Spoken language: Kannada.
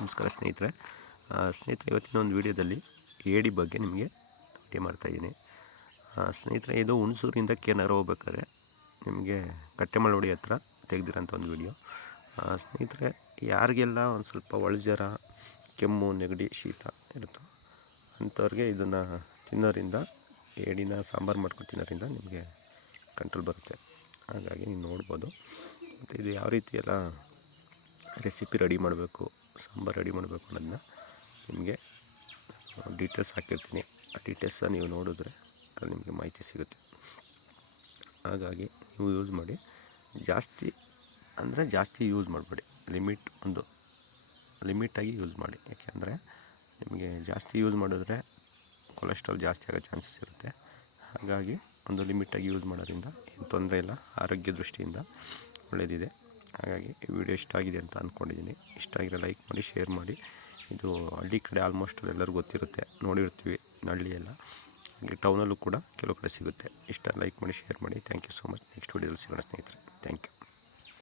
ನಮಸ್ಕಾರ ಸ್ನೇಹಿತರೆ. ಸ್ನೇಹಿತರೆ, ಇವತ್ತಿನ ಒಂದು ವಿಡಿಯೋದಲ್ಲಿ ಏಡಿ ಬಗ್ಗೆ ನಿಮಗೆ ವಿಡಿಯೋ ಮಾಡ್ತಾಯಿದ್ದೀನಿ ಸ್ನೇಹಿತರೆ, ಇದು ಹುಣಸೂರಿಂದ ಕೇನಾರ ಹೋಗ್ಬೇಕಾದ್ರೆ ನಿಮಗೆ ಕಟ್ಟೆಮಳವಡಿ ಹತ್ರ ತೆಗೆದಿರೋಂಥ ಒಂದು ವಿಡಿಯೋ. ಸ್ನೇಹಿತರೆ, ಯಾರಿಗೆಲ್ಲ ಒಂದು ಸ್ವಲ್ಪ ಒಳಜರ, ಕೆಮ್ಮು, ನೆಗಡಿ, ಶೀತ ಇರುತ್ತೋ ಅಂಥವ್ರಿಗೆ ಇದನ್ನು ತಿನ್ನೋದ್ರಿಂದ, ಏಡಿನ ಸಾಂಬಾರು ಮಾಡ್ಕೊಂಡು ತಿನ್ನೋದ್ರಿಂದ ನಿಮಗೆ ಕಂಟ್ರೋಲ್ ಬರುತ್ತೆ. ಹಾಗಾಗಿ ನೀವು ನೋಡ್ಬೋದು. ಮತ್ತು ಇದು ಯಾವ ರೀತಿ ಎಲ್ಲ ರೆಸಿಪಿ ರೆಡಿ ಮಾಡಬೇಕು ಸಾಂಬಾರು ರೆಡಿ ಮಾಡಬೇಕು ಅನ್ನೋದನ್ನ ನಿಮಗೆ ಡೀಟೇಲ್ಸ್ ಹಾಕಿರ್ತೀನಿ. ಆ ಡೀಟೇಲ್ಸ ನೀವು ನೋಡಿದ್ರೆ ಅಲ್ಲಿ ನಿಮಗೆ ಮಾಹಿತಿ ಸಿಗುತ್ತೆ. ಹಾಗಾಗಿ ನೀವು ಯೂಸ್ ಮಾಡಿ, ಜಾಸ್ತಿ ಅಂದರೆ ಜಾಸ್ತಿ ಯೂಸ್ ಮಾಡಬೇಡಿ. ಲಿಮಿಟ್ ಒಂದು ಲಿಮಿಟಾಗಿ ಯೂಸ್ ಮಾಡಿ. ಯಾಕೆಂದರೆ ನಿಮಗೆ ಜಾಸ್ತಿ ಯೂಸ್ ಮಾಡಿದ್ರೆ ಕೊಲೆಸ್ಟ್ರಾಲ್ ಜಾಸ್ತಿ ಆಗೋ ಚಾನ್ಸಸ್ ಇರುತ್ತೆ. ಹಾಗಾಗಿ ಒಂದು ಲಿಮಿಟಾಗಿ ಯೂಸ್ ಮಾಡೋದ್ರಿಂದ ಏನು ತೊಂದರೆ ಇಲ್ಲ. ಆರೋಗ್ಯ ದೃಷ್ಟಿಯಿಂದ ಒಳ್ಳೆಯದಿದೆ ಹಾಗಾಗಿ ಈ ವಿಡಿಯೋ ಇಷ್ಟ ಆಗಿದೆ ಅಂತ ಅಂದ್ಕೊಂಡಿದ್ದೀನಿ ಇಷ್ಟ ಆಗಿದೆ ಲೈಕ್ ಮಾಡಿ, ಶೇರ್ ಮಾಡಿ. ಇದು ಹಳ್ಳಿ ಕಡೆ ಆಲ್ಮೋಸ್ಟ್ ಎಲ್ಲರಿಗೂ ಗೊತ್ತಿರುತ್ತೆ. ನೋಡಿರ್ತೀವಿ ಹಳ್ಳಿಯೆಲ್ಲ ಹಾಗೆ ಟೌನಲ್ಲೂ ಕೂಡ ಕೆಲವು ಕಡೆ ಸಿಗುತ್ತೆ. ಇಷ್ಟ ಲೈಕ್ ಮಾಡಿ, ಶೇರ್ ಮಾಡಿ. Thank you so much next ವಿಡಿಯೋದಲ್ಲಿ ಸಿಗೋಣ ಸ್ನೇಹಿತರೆ. Thank you